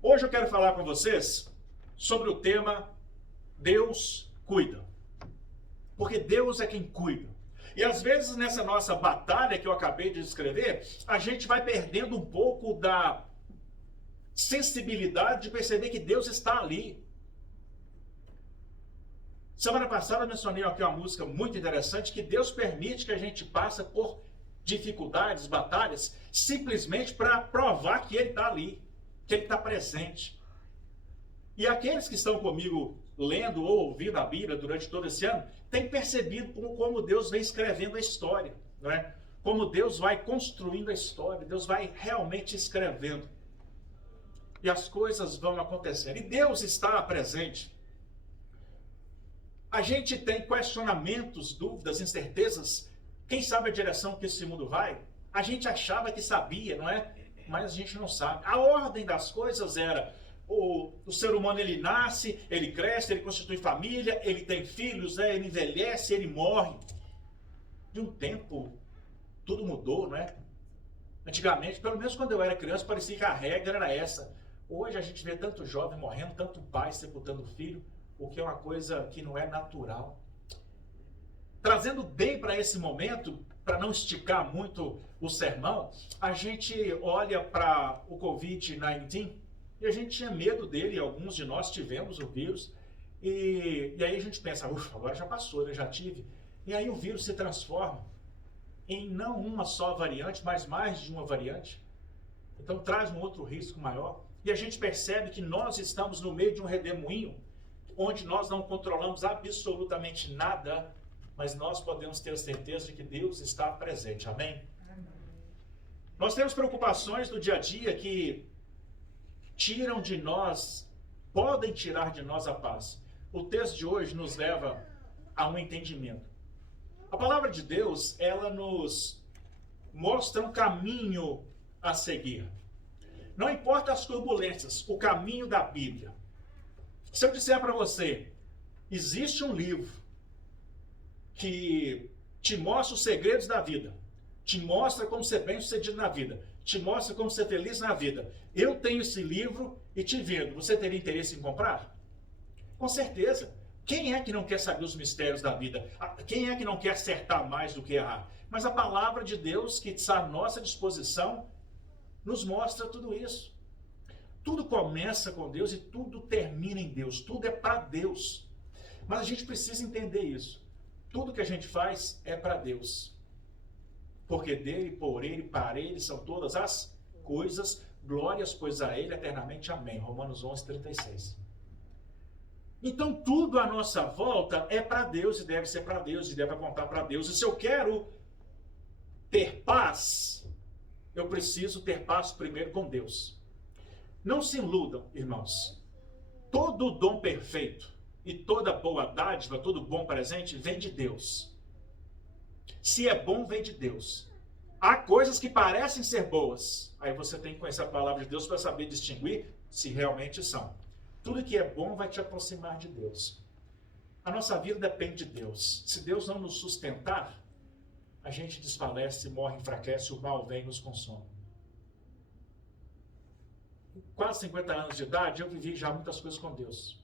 Hoje eu quero falar com vocês sobre o tema Deus cuida. Porque Deus é quem cuida. E às vezes nessa nossa batalha que eu acabei de descrever, a gente vai perdendo um pouco da sensibilidade de perceber que Deus está ali. Semana passada eu mencionei aqui uma música muito interessante, que Deus permite que a gente passe por dificuldades, batalhas, simplesmente para provar que Ele está ali, que Ele está presente. E aqueles que estão comigo lendo ou ouvindo a Bíblia durante todo esse ano, têm percebido como Deus vem escrevendo a história, não é? Como Deus vai construindo a história, Deus vai realmente escrevendo. E as coisas vão acontecendo. E Deus está presente. A gente tem questionamentos, dúvidas, incertezas. Quem sabe a direção que esse mundo vai? A gente achava que sabia, não é? Mas a gente não sabe. A ordem das coisas era: o ser humano, ele nasce, ele cresce, ele constitui família, ele tem filhos, ele envelhece, ele morre. De um tempo, tudo mudou, não é? Antigamente, pelo menos quando eu era criança, parecia que a regra era essa. Hoje a gente vê tanto jovem morrendo, tanto pai sepultando filho, o que é uma coisa que não é natural. Trazendo bem para esse momento, para não esticar muito o sermão, a gente olha para o Covid-19 e a gente tinha medo dele, alguns de nós tivemos o vírus, e aí a gente pensa, ufa, agora já passou, né? Já tive. E aí o vírus se transforma em não uma só variante, mas mais de uma variante. Então traz um outro risco maior. E a gente percebe que nós estamos no meio de um redemoinho, onde nós não controlamos absolutamente nada, mas nós podemos ter a certeza de que Deus está presente. Amém? Nós temos preocupações do dia a dia que tiram de nós, podem tirar de nós a paz. O texto de hoje nos leva a um entendimento. A palavra de Deus, ela nos mostra um caminho a seguir. Não importa as turbulências, o caminho da Bíblia. Se eu disser para você, existe um livro que te mostra os segredos da vida, te mostra como ser bem-sucedido na vida, te mostra como ser feliz na vida. Eu tenho esse livro e te vendo. Você teria interesse em comprar? Com certeza. Quem é que não quer saber os mistérios da vida? Quem é que não quer acertar mais do que errar? Mas a palavra de Deus, que está à nossa disposição, nos mostra tudo isso. Tudo começa com Deus e tudo termina em Deus. Tudo é para Deus. Mas a gente precisa entender isso. Tudo que a gente faz é para Deus. Porque dele, por ele, para ele são todas as coisas. Glórias, pois, a ele eternamente. Amém. Romanos 11:36. Então tudo à nossa volta é para Deus e deve ser para Deus e deve apontar para Deus. E se eu quero ter paz, eu preciso ter paz primeiro com Deus. Não se iludam, irmãos. Todo dom perfeito e toda boa dádiva, todo bom presente, vem de Deus. Se é bom, vem de Deus. Há coisas que parecem ser boas. Aí você tem que conhecer a palavra de Deus para saber distinguir se realmente são. Tudo que é bom vai te aproximar de Deus. A nossa vida depende de Deus. Se Deus não nos sustentar, a gente desfalece, morre, enfraquece, o mal vem e nos consome. Quase 50 anos de idade, eu vivi já muitas coisas com Deus.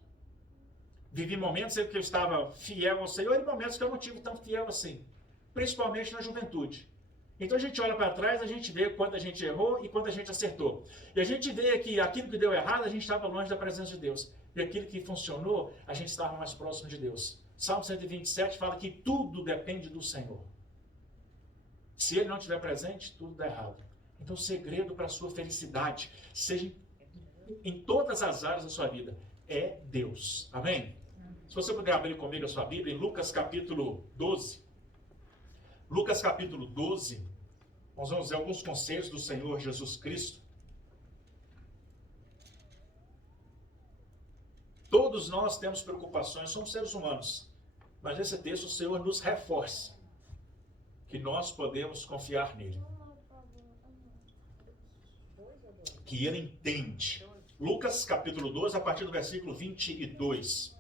Vivi momentos em que eu estava fiel ao Senhor e momentos que eu não tive tão fiel assim. Principalmente na juventude. Então a gente olha para trás, a gente vê quando a gente errou e quando a gente acertou. E a gente vê que aquilo que deu errado, a gente estava longe da presença de Deus. E aquilo que funcionou, a gente estava mais próximo de Deus. Salmo 127 fala que tudo depende do Senhor. Se Ele não estiver presente, tudo dá errado. Então o segredo para a sua felicidade, seja em todas as áreas da sua vida, é Deus. Amém? Se você puder abrir comigo a sua Bíblia, em Lucas capítulo 12. Lucas capítulo 12, nós vamos ver alguns conselhos do Senhor Jesus Cristo. Todos nós temos preocupações, somos seres humanos. Mas nesse texto o Senhor nos reforça que nós podemos confiar nele. Que ele entende. Lucas capítulo 12, a partir do versículo 22.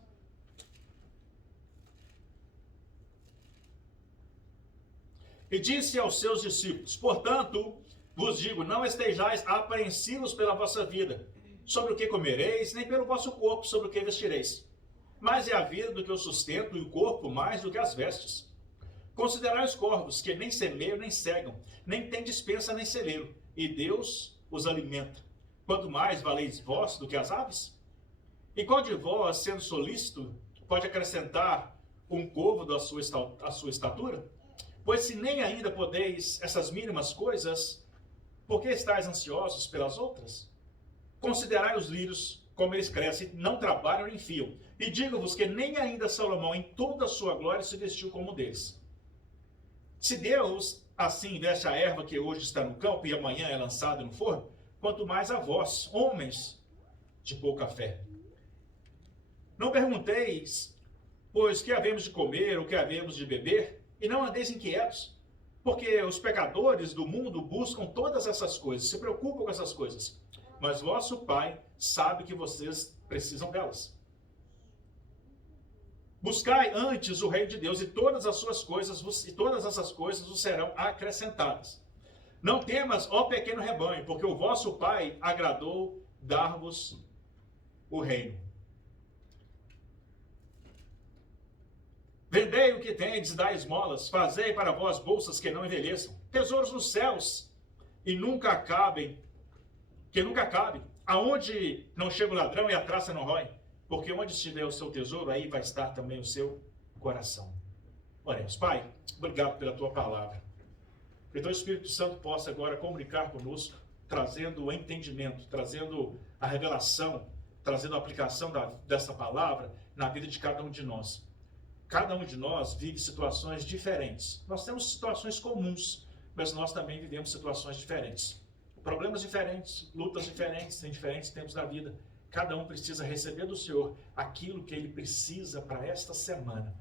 E disse aos seus discípulos: portanto, vos digo, não estejais apreensivos pela vossa vida, sobre o que comereis, nem pelo vosso corpo, sobre o que vestireis. Mais é a vida do que o sustento, e o corpo mais do que as vestes. Considerai os corvos, que nem semeiam, nem cegam, nem têm despensa, nem celeiro, e Deus os alimenta. Quanto mais valeis vós do que as aves? E qual de vós, sendo solícito, pode acrescentar um côvado à sua estatura? Pois se nem ainda podeis essas mínimas coisas, por que estáis ansiosos pelas outras? Considerai os lírios, como eles crescem, não trabalham nem fiam. E digo-vos que nem ainda Salomão, em toda a sua glória, se vestiu como um deles. Se Deus assim veste a erva que hoje está no campo e amanhã é lançada no forno, quanto mais a vós, homens de pouca fé. Não pergunteis, pois, que havemos de comer ou que havemos de beber, e não andeis inquietos, porque os pecadores do mundo buscam todas essas coisas, se preocupam com essas coisas, mas vosso Pai sabe que vocês precisam delas. Buscai antes o reino de Deus, e todas essas coisas vos serão acrescentadas. Não temas, ó pequeno rebanho, porque o vosso Pai agradou dar-vos o reino. Vendei o que tendes, dai esmolas, fazei para vós bolsas que não envelheçam, tesouros nos céus, e nunca acabem, aonde não chega o ladrão e a traça não rói, porque onde estiver o seu tesouro, aí vai estar também o seu coração. Oremos. Pai, obrigado pela tua palavra. Que o Espírito Santo possa agora comunicar conosco, trazendo o entendimento, trazendo a revelação, trazendo a aplicação dessa palavra na vida de cada um de nós. Cada um de nós vive situações diferentes. Nós temos situações comuns, mas nós também vivemos situações diferentes. Problemas diferentes, lutas diferentes, em diferentes tempos da vida. Cada um precisa receber do Senhor aquilo que ele precisa para esta semana.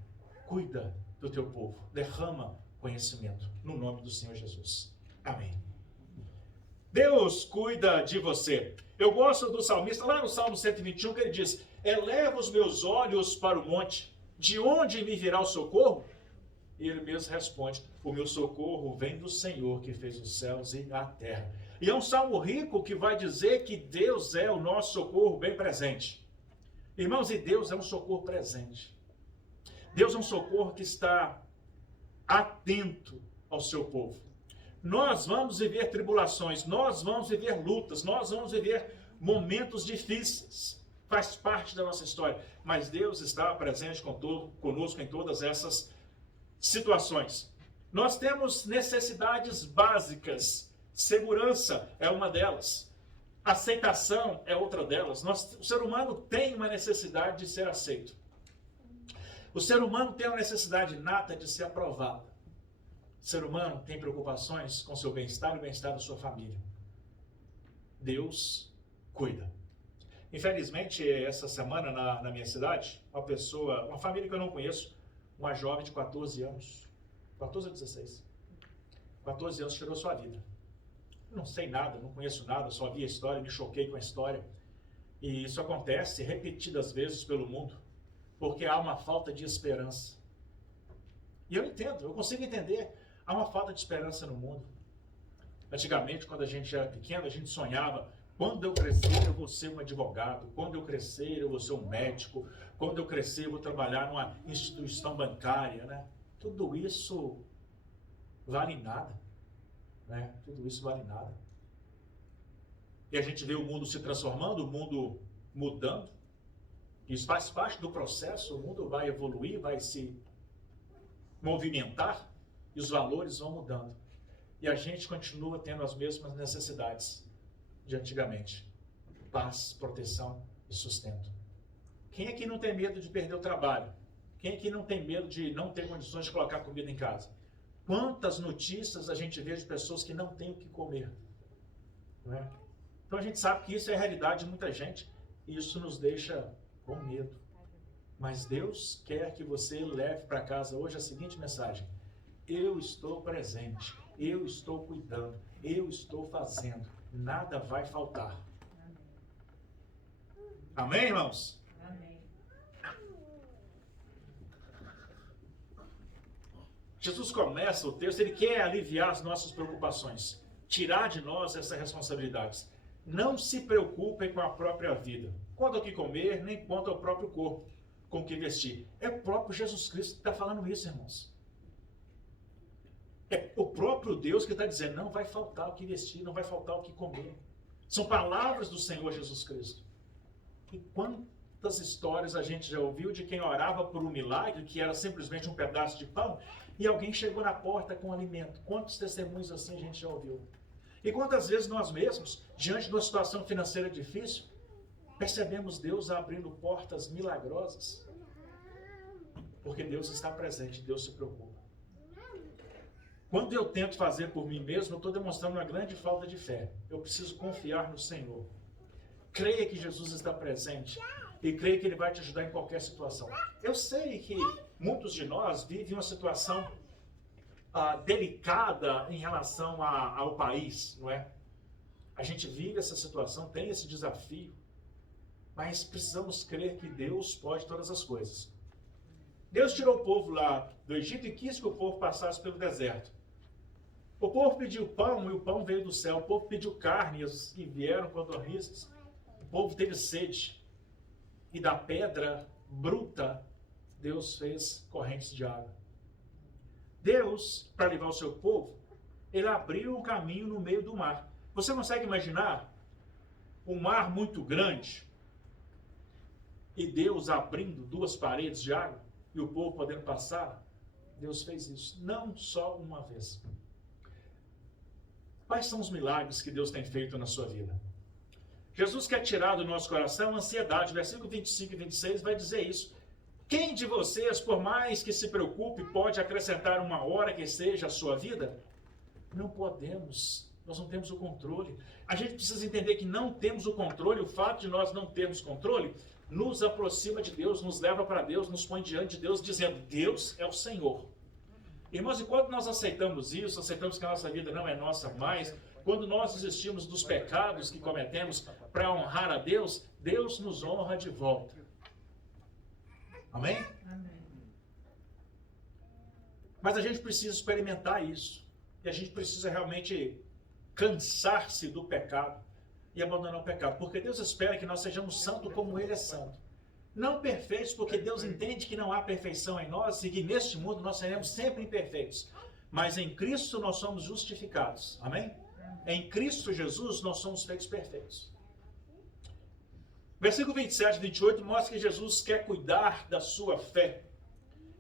Cuida do teu povo, derrama conhecimento, no nome do Senhor Jesus. Amém. Deus cuida de você. Eu gosto do salmista, lá no Salmo 121, que ele diz: eleva os meus olhos para o monte, de onde me virá o socorro? E ele mesmo responde: o meu socorro vem do Senhor, que fez os céus e a terra. E é um salmo rico que vai dizer que Deus é o nosso socorro bem presente. Irmãos, e Deus é um socorro presente. Deus é um socorro que está atento ao seu povo. Nós vamos viver tribulações, nós vamos viver lutas, nós vamos viver momentos difíceis. Faz parte da nossa história. Mas Deus está presente conosco em todas essas situações. Nós temos necessidades básicas. Segurança é uma delas. Aceitação é outra delas. O ser humano tem uma necessidade de ser aceito. O ser humano tem uma necessidade inata de ser aprovado. O ser humano tem preocupações com seu bem-estar e o bem-estar da sua família. Deus cuida. Infelizmente, essa semana na minha cidade, uma família que eu não conheço, uma jovem de 14 anos, 14 a 16, 14 anos tirou sua vida. Não sei nada, não conheço nada, só vi a história, me choquei com a história. E isso acontece repetidas vezes pelo mundo, porque há uma falta de esperança. E eu entendo, eu consigo entender, há uma falta de esperança no mundo. Antigamente, quando a gente era pequeno, a gente sonhava: quando eu crescer, eu vou ser um advogado. Quando eu crescer, eu vou ser um médico. Quando eu crescer, eu vou trabalhar numa instituição bancária, né? Tudo isso vale nada, né? Tudo isso vale nada. E a gente vê o mundo se transformando, o mundo mudando. Isso faz parte do processo. O mundo vai evoluir, vai se movimentar e os valores vão mudando. E a gente continua tendo as mesmas necessidades de antigamente: paz, proteção e sustento. Quem aqui não tem medo de perder o trabalho? Quem aqui não tem medo de não ter condições de colocar comida em casa? Quantas notícias a gente vê de pessoas que não têm o que comer, não é? Então a gente sabe que isso é a realidade de muita gente e isso nos deixa com medo. Mas Deus quer que você leve para casa hoje a seguinte mensagem: eu estou presente, eu estou cuidando, eu estou fazendo. Nada vai faltar. Amém, irmãos? Amém. Jesus começa o texto, ele quer aliviar as nossas preocupações, tirar de nós essas responsabilidades. Não se preocupem com a própria vida, quanto ao que comer, nem quanto ao próprio corpo, com o que vestir. É o próprio Jesus Cristo que está falando isso, irmãos. É o próprio Deus que está dizendo, não vai faltar o que vestir, não vai faltar o que comer. São palavras do Senhor Jesus Cristo. E quantas histórias a gente já ouviu de quem orava por um milagre, que era simplesmente um pedaço de pão, e alguém chegou na porta com alimento. Quantos testemunhos assim a gente já ouviu? E quantas vezes nós mesmos, diante de uma situação financeira difícil, percebemos Deus abrindo portas milagrosas? Porque Deus está presente, Deus se preocupa. Quando eu tento fazer por mim mesmo, eu estou demonstrando uma grande falta de fé. Eu preciso confiar no Senhor. Creia que Jesus está presente e creia que Ele vai te ajudar em qualquer situação. Eu sei que muitos de nós vivem uma situação delicada em relação ao país, não é? A gente vive essa situação, tem esse desafio, mas precisamos crer que Deus pode todas as coisas. Deus tirou o povo lá do Egito e quis que o povo passasse pelo deserto. O povo pediu pão e o pão veio do céu. O povo pediu carne e vieram codornizes. O povo teve sede e da pedra bruta Deus fez correntes de água. Deus, para levar o seu povo, Ele abriu um caminho no meio do mar. Você consegue imaginar um mar muito grande e Deus abrindo duas paredes de água e o povo podendo passar? Deus fez isso, não só uma vez. Quais são os milagres que Deus tem feito na sua vida? Jesus quer tirar do nosso coração a ansiedade. Versículo 25 e 26 vai dizer isso. Quem de vocês, por mais que se preocupe, pode acrescentar uma hora que seja a sua vida? Não podemos. Nós não temos o controle. A gente precisa entender que não temos o controle. O fato de nós não termos controle nos aproxima de Deus, nos leva para Deus, nos põe diante de Deus, dizendo, Deus é o Senhor. Irmãos, e quando nós aceitamos isso, aceitamos que a nossa vida não é nossa mais, quando nós desistimos dos pecados que cometemos para honrar a Deus, Deus nos honra de volta. Amém? Amém. Mas a gente precisa experimentar isso. E a gente precisa realmente cansar-se do pecado e abandonar o pecado. Porque Deus espera que nós sejamos santos como Ele é santo. Não perfeitos, porque Deus entende que não há perfeição em nós e que neste mundo nós seremos sempre imperfeitos. Mas em Cristo nós somos justificados. Amém? Em Cristo Jesus nós somos feitos perfeitos. Versículo 27 e 28 mostra que Jesus quer cuidar da sua fé.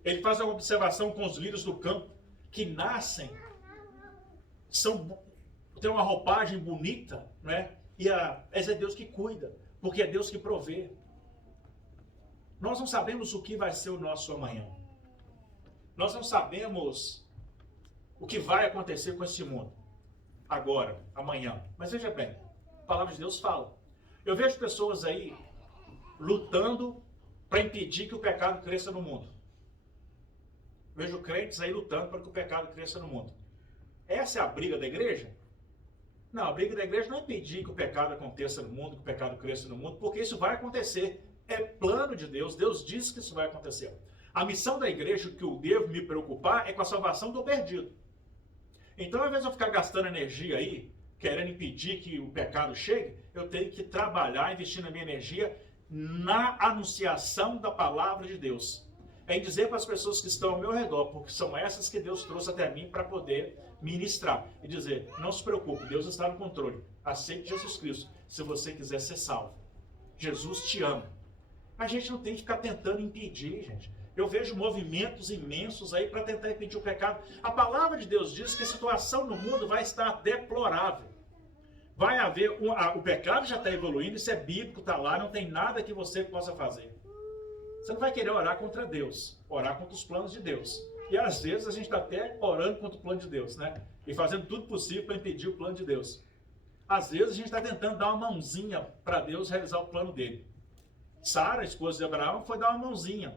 Ele faz uma observação com os lírios do campo, que nascem, têm uma roupagem bonita, né? Mas é Deus que cuida, porque é Deus que provê. Nós não sabemos o que vai ser o nosso amanhã. Nós não sabemos o que vai acontecer com esse mundo. Agora, amanhã. Mas veja bem, a palavra de Deus fala. Eu vejo pessoas aí lutando para impedir que o pecado cresça no mundo. Vejo crentes aí lutando para que o pecado cresça no mundo. Essa é a briga da igreja? Não, a briga da igreja não é impedir que o pecado aconteça no mundo, que o pecado cresça no mundo, porque isso vai acontecer. É plano de Deus, Deus diz que isso vai acontecer. A missão da igreja, que eu devo me preocupar, é com a salvação do perdido. Então, ao invés de eu ficar gastando energia aí, querendo impedir que o pecado chegue, eu tenho que trabalhar, investir na minha energia na anunciação da palavra de Deus. É em dizer para as pessoas que estão ao meu redor, porque são essas que Deus trouxe até mim para poder ministrar. E dizer, não se preocupe, Deus está no controle. Aceite Jesus Cristo, se você quiser ser salvo. Jesus te ama. A gente não tem que ficar tentando impedir, gente. Eu vejo movimentos imensos aí para tentar impedir o pecado. A palavra de Deus diz que a situação no mundo vai estar deplorável. Vai haver, o pecado já está evoluindo, isso é bíblico, está lá, não tem nada que você possa fazer. Você não vai querer orar contra Deus, orar contra os planos de Deus. E às vezes a gente está até orando contra o plano de Deus, né? E fazendo tudo possível para impedir o plano de Deus. Às vezes a gente está tentando dar uma mãozinha para Deus realizar o plano dele. Sara, a esposa de Abraão, foi dar uma mãozinha.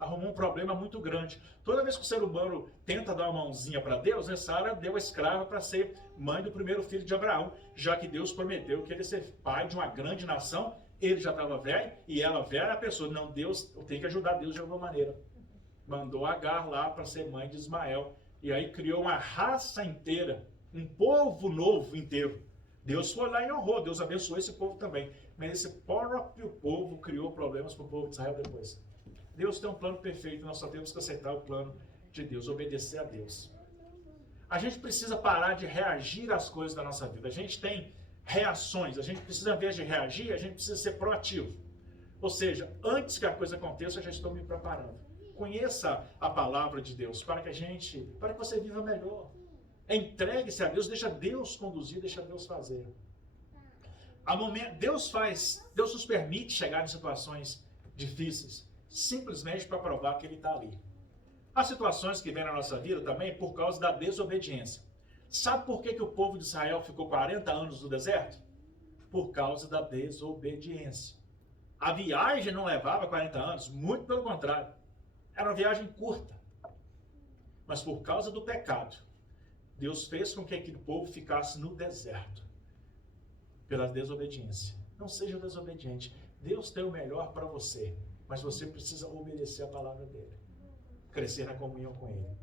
Arrumou um problema muito grande. Toda vez que o ser humano tenta dar uma mãozinha para Deus, né, Sara deu a escrava para ser mãe do primeiro filho de Abraão, já que Deus prometeu que ele ia ser pai de uma grande nação. Ele já estava velho e ela velha, a pessoa, não, Deus, eu tenho que ajudar Deus de alguma maneira. Mandou Agar lá para ser mãe de Ismael. E aí criou uma raça inteira, um povo novo inteiro, Deus foi lá e honrou, Deus abençoou esse povo também. Mas esse próprio povo criou problemas para o povo de Israel depois. Deus tem um plano perfeito, nós só temos que aceitar o plano de Deus, obedecer a Deus. A gente precisa parar de reagir às coisas da nossa vida. A gente tem reações, a gente precisa, ao invés de reagir, a gente precisa ser proativo. Ou seja, antes que a coisa aconteça, eu já estou me preparando. Conheça a palavra de Deus para que você viva melhor. Entregue-se a Deus, deixa Deus conduzir, deixa Deus fazer. Deus nos permite chegar em situações difíceis, simplesmente para provar que Ele está ali. Há situações que vêm na nossa vida também por causa da desobediência. Sabe por que o povo de Israel ficou 40 anos no deserto? Por causa da desobediência. A viagem não levava 40 anos, muito pelo contrário. Era uma viagem curta. Mas por causa do pecado, Deus fez com que aquele povo ficasse no deserto. Pela desobediência. Não seja desobediente. Deus tem o melhor para você, mas você precisa obedecer a palavra dele. Crescer na comunhão com ele.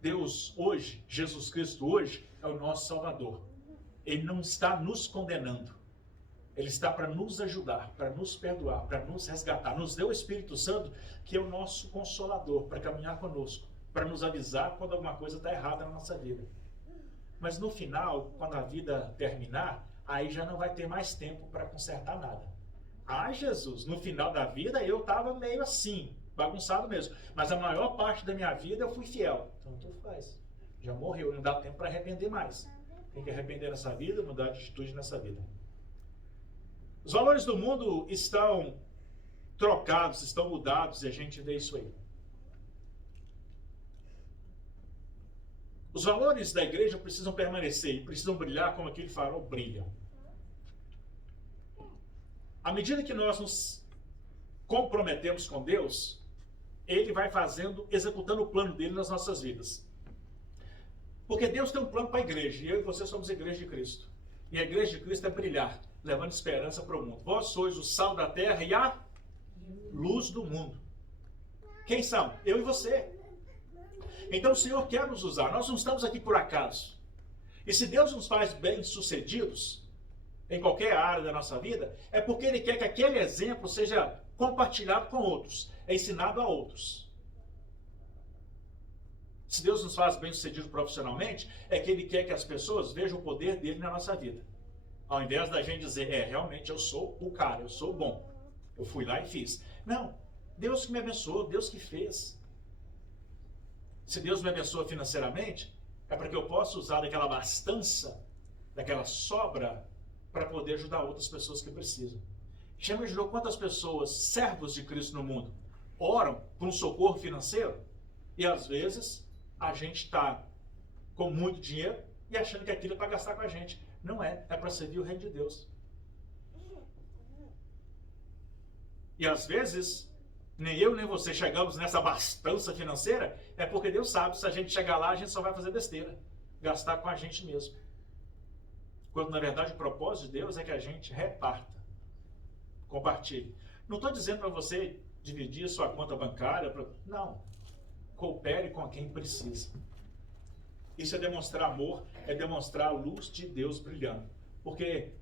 Deus hoje, Jesus Cristo hoje, é o nosso Salvador. Ele não está nos condenando. Ele está para nos ajudar, para nos perdoar, para nos resgatar. Nos deu o Espírito Santo, que é o nosso consolador, para caminhar conosco, para nos avisar quando alguma coisa está errada na nossa vida. Mas no final, quando a vida terminar, aí já não vai ter mais tempo para consertar nada. Ah, Jesus, no final da vida eu estava meio assim, bagunçado mesmo. Mas a maior parte da minha vida eu fui fiel. Então tu faz. Já morreu, não dá tempo para arrepender mais. Tem que arrepender nessa vida, mudar de atitude nessa vida. Os valores do mundo estão trocados, estão mudados e a gente vê isso aí. Os valores da igreja precisam permanecer e precisam brilhar como aquele farol brilha. À medida que nós nos comprometemos com Deus, Ele vai executando o plano dele nas nossas vidas. Porque Deus tem um plano para a igreja, e eu e você somos a igreja de Cristo. E a igreja de Cristo é brilhar, levando esperança para o mundo. Vós sois o sal da terra e a luz do mundo. Quem são? Eu e você. Então o Senhor quer nos usar, nós não estamos aqui por acaso. E se Deus nos faz bem-sucedidos, em qualquer área da nossa vida, é porque Ele quer que aquele exemplo seja compartilhado com outros, é ensinado a outros. Se Deus nos faz bem-sucedidos profissionalmente, é que Ele quer que as pessoas vejam o poder dele na nossa vida. Ao invés da gente dizer, realmente eu sou o cara, eu sou bom, eu fui lá e fiz. Não, Deus que me abençoou, Deus que fez. Se Deus me abençoa financeiramente, é para que eu possa usar daquela abastança, daquela sobra, para poder ajudar outras pessoas que precisam. Já imaginou quantas pessoas, servos de Cristo no mundo, oram por um socorro financeiro? E às vezes a gente está com muito dinheiro e achando que aquilo é para gastar com a gente. Não é, é para servir o reino de Deus. E às vezes, nem eu nem você chegamos nessa abastança financeira, é porque Deus sabe, se a gente chegar lá, a gente só vai fazer besteira. Gastar com a gente mesmo. Quando na verdade o propósito de Deus é que a gente reparta. Compartilhe. Não estou dizendo para você dividir sua conta bancária. Não. Coopere com quem precisa. Isso é demonstrar amor, é demonstrar a luz de Deus brilhando. Porque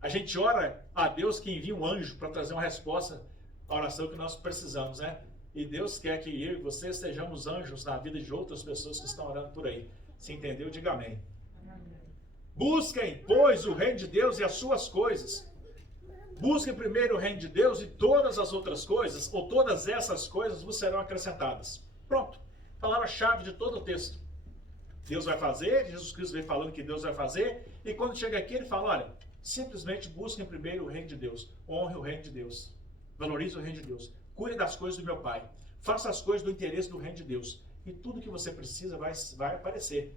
a gente ora a Deus que envia um anjo para trazer uma resposta à oração que nós precisamos, né? E Deus quer que eu e você sejamos anjos na vida de outras pessoas que estão orando por aí. Se entendeu? Diga amém. Busquem, pois, o reino de Deus e as suas coisas. Busquem primeiro o reino de Deus e todas as outras coisas, ou todas essas coisas, vos serão acrescentadas. Pronto. Palavra-chave de todo o texto. Deus vai fazer, Jesus Cristo vem falando que Deus vai fazer, e quando chega aqui ele fala, olha, simplesmente busquem primeiro o reino de Deus. Honre o reino de Deus. Valorize o reino de Deus. Cuide das coisas do meu Pai. Faça as coisas do interesse do reino de Deus. E tudo que você precisa vai aparecer.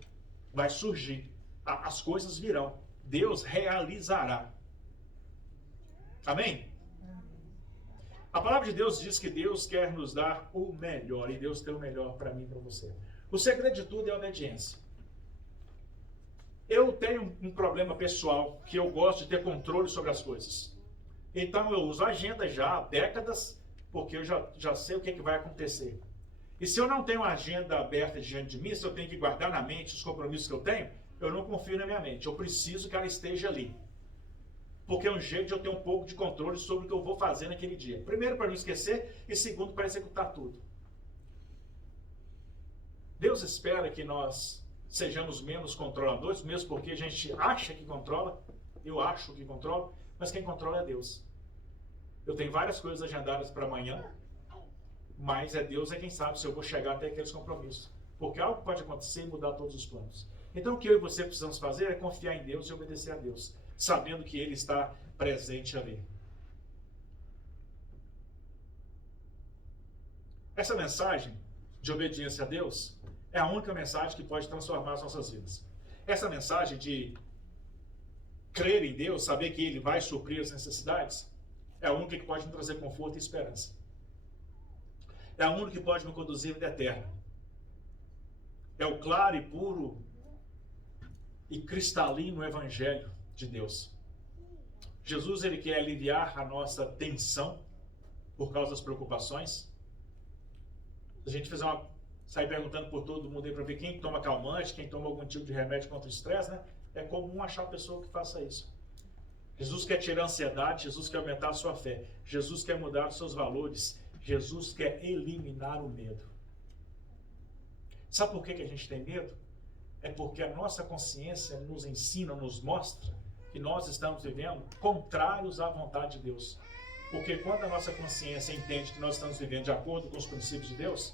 Vai surgir. As coisas virão. Deus realizará. Amém? A palavra de Deus diz que Deus quer nos dar o melhor. E Deus tem o melhor para mim e para você. O segredo de tudo é a obediência. Eu tenho um problema pessoal que eu gosto de ter controle sobre as coisas. Então eu uso a agenda já há décadas, porque eu já sei o que vai acontecer. E se eu não tenho a agenda aberta diante de mim, se eu tenho que guardar na mente os compromissos que eu tenho, eu não confio na minha mente. Eu preciso que ela esteja ali. Porque é um jeito de eu ter um pouco de controle sobre o que eu vou fazer naquele dia. Primeiro, para não esquecer, e segundo, para executar tudo. Deus espera que nós sejamos menos controladores, mesmo porque a gente acha que controla, eu acho que controla, mas quem controla é Deus. Eu tenho várias coisas agendadas para amanhã, mas Deus quem sabe se eu vou chegar até aqueles compromissos. Porque algo pode acontecer e mudar todos os planos. Então o que eu e você precisamos fazer é confiar em Deus e obedecer a Deus, sabendo que Ele está presente ali. Essa mensagem de obediência a Deus é a única mensagem que pode transformar as nossas vidas. Essa mensagem de crer em Deus, saber que Ele vai suprir as necessidades, é a única que pode nos trazer conforto e esperança. É a única que pode nos conduzir à vida eterna. É o claro e puro e cristalino Evangelho de Deus. Jesus, Ele quer aliviar a nossa tensão por causa das preocupações. Se a gente sair perguntando por todo mundo aí para ver quem toma calmante, quem toma algum tipo de remédio contra o estresse, né? É comum achar pessoa que faça isso. Jesus quer tirar a ansiedade, Jesus quer aumentar a sua fé, Jesus quer mudar os seus valores, Jesus quer eliminar o medo. Sabe por que a gente tem medo? É porque a nossa consciência nos ensina, nos mostra que nós estamos vivendo contrários à vontade de Deus. Porque quando a nossa consciência entende que nós estamos vivendo de acordo com os princípios de Deus,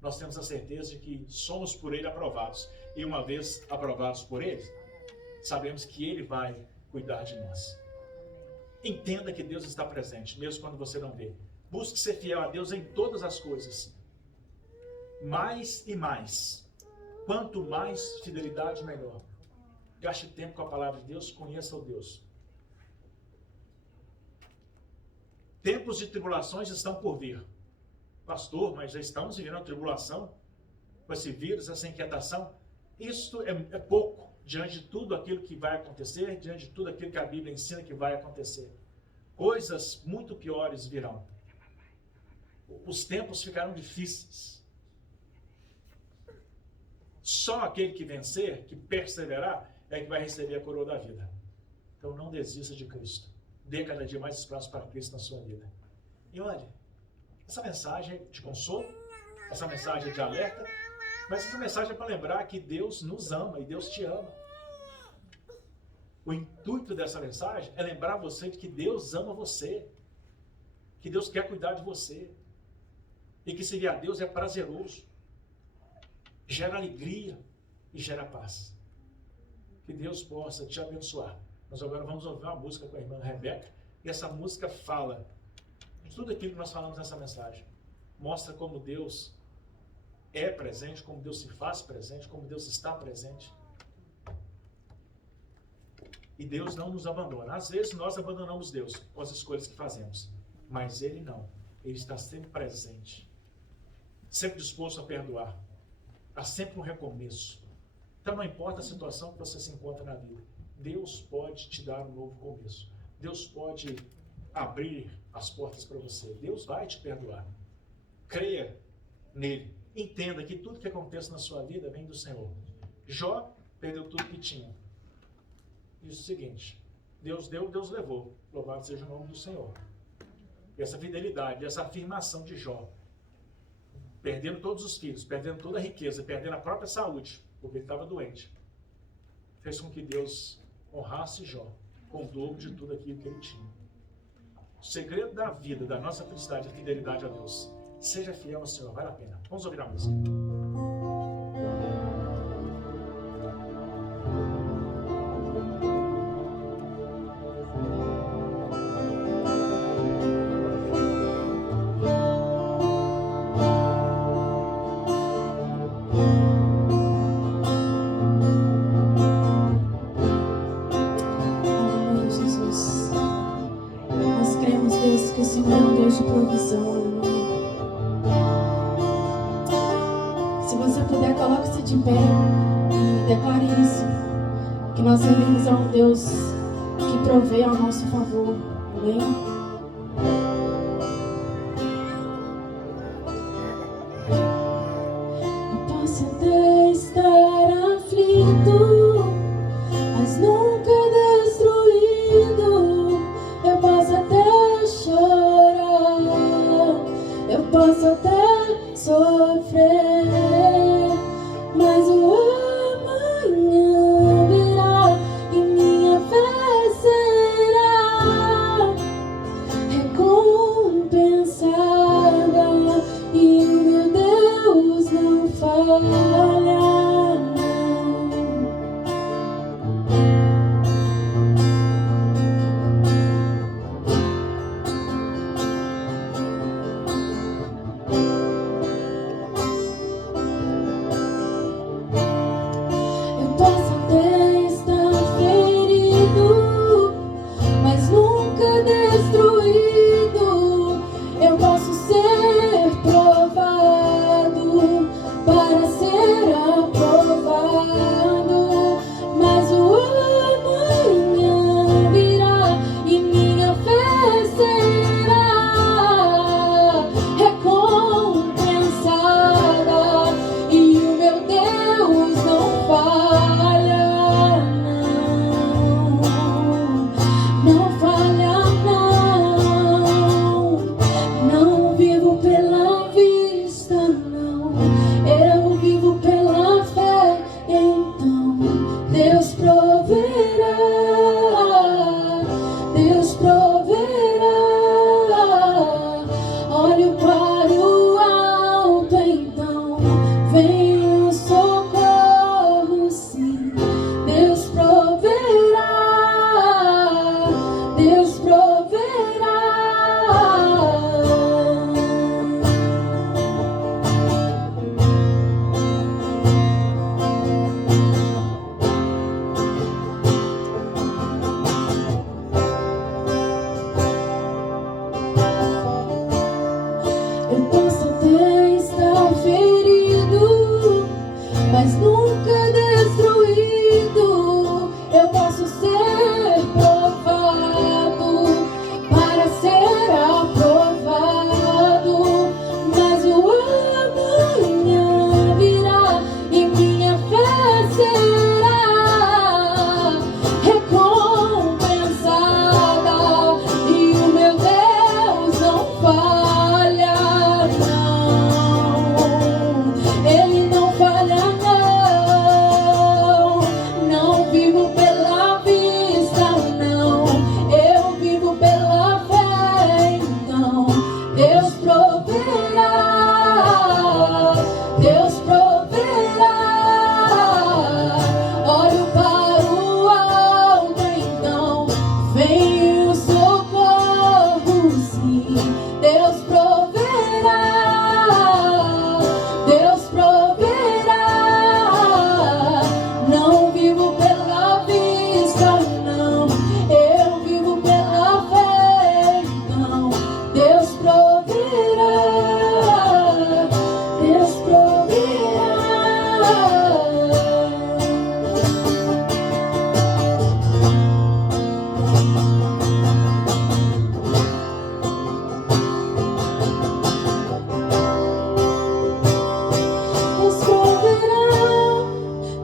nós temos a certeza de que somos por Ele aprovados. E uma vez aprovados por Ele, sabemos que Ele vai cuidar de nós. Entenda que Deus está presente, mesmo quando você não vê. Busque ser fiel a Deus em todas as coisas. Mais e mais. Quanto mais fidelidade, melhor. Gaste tempo com a palavra de Deus, conheça o Deus. Tempos de tribulações estão por vir. Pastor, mas já estamos vivendo a tribulação? Com esse vírus, essa inquietação? Isto é pouco diante de tudo aquilo que vai acontecer, diante de tudo aquilo que a Bíblia ensina que vai acontecer. Coisas muito piores virão. Os tempos ficarão difíceis. Só aquele que vencer, que perseverar, é que vai receber a coroa da vida. Então não desista de Cristo. Dê cada dia mais espaço para Cristo na sua vida. E olha, essa mensagem é de consolo, essa mensagem é de alerta, mas essa mensagem é para lembrar que Deus nos ama e Deus te ama. O intuito dessa mensagem é lembrar você de que Deus ama você, que Deus quer cuidar de você, e que servir a Deus é prazeroso, gera alegria e gera paz. Que Deus possa te abençoar. Nós agora vamos ouvir uma música com a irmã Rebeca, e essa música fala de tudo aquilo que nós falamos nessa mensagem. Mostra como Deus é presente, como Deus se faz presente, como Deus está presente. E Deus não nos abandona. Às vezes nós abandonamos Deus com as escolhas que fazemos, mas Ele não. Ele está sempre presente, sempre disposto a perdoar. Há sempre um recomeço. Então não importa a situação que você se encontra na vida, Deus pode te dar um novo começo. Deus pode abrir as portas para você. Deus vai te perdoar. Creia nele. Entenda que tudo que acontece na sua vida vem do Senhor. Jó perdeu tudo que tinha. Diz o seguinte: Deus deu, Deus levou. Louvado seja o nome do Senhor. E essa fidelidade, essa afirmação de Jó, perdendo todos os filhos, perdendo toda a riqueza, perdendo a própria saúde, porque ele estava doente, fez com que Deus honrasse Jó com o dobro de tudo aquilo que ele tinha. O segredo da vida, da nossa felicidade, é a fidelidade a Deus. Seja fiel ao Senhor, vale a pena. Vamos ouvir a música. De pé e declare isso, que nós servimos a um Deus que provê ao nosso favor. Amém? Eu posso até estar aflito, vem o socorro, sim, Deus proverá, Deus proverá. Não vivo pela vista, não, eu vivo pela fé, então Deus proverá, Deus proverá. Deus proverá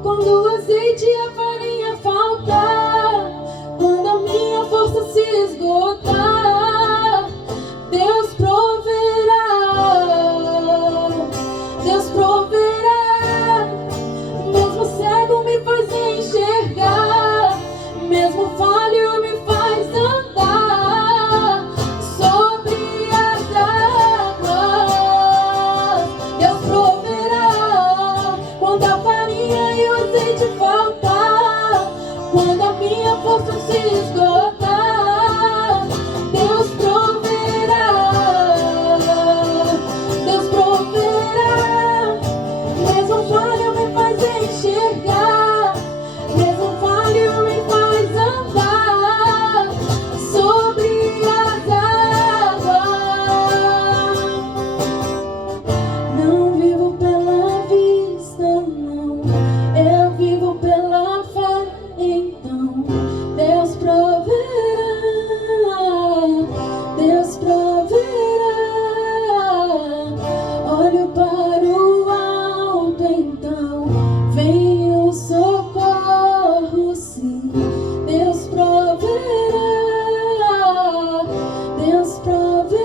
quando o azeite e a farinha faltar, quando a minha força se esgotar. Deus proverá, Deus proverá. Mesmo cego me faz enxergar, mesmo falho me faz andar sobre as águas. Deus proverá quando a farinha e o azeite faltar, quando a minha força se esgotar. Deus proverá, Deus proverá. Mesmo falho me faz enxergar, mesmo falho me faz andar sobre as águas. Não vivo pela vista, não, eu vivo pela fé, então Deus proverá, Deus proverá. Olho para o alto, então vem o socorro, sim, Deus proverá, Deus proverá.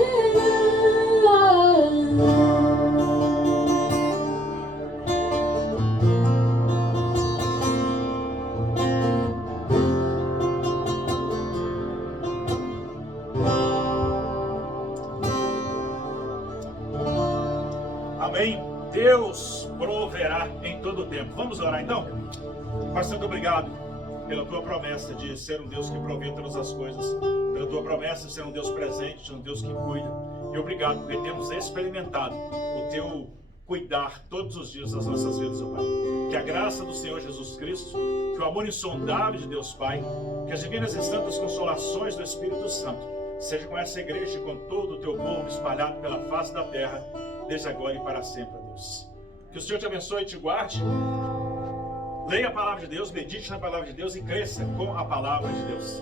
Amém? Deus proverá em todo o tempo. Vamos orar então? Pai Santo, obrigado pela tua promessa de ser um Deus que provê todas as coisas, pela tua promessa de ser um Deus presente, um Deus que cuida. E obrigado porque temos experimentado o teu cuidar todos os dias das nossas vidas, ó Pai. Que a graça do Senhor Jesus Cristo, que o amor insondável de Deus Pai, que as divinas e santas consolações do Espírito Santo seja com essa igreja e com todo o teu povo espalhado pela face da terra, desde agora e para sempre, ó Deus. Que o Senhor te abençoe e te guarde. Leia a palavra de Deus, medite na palavra de Deus e cresça com a palavra de Deus.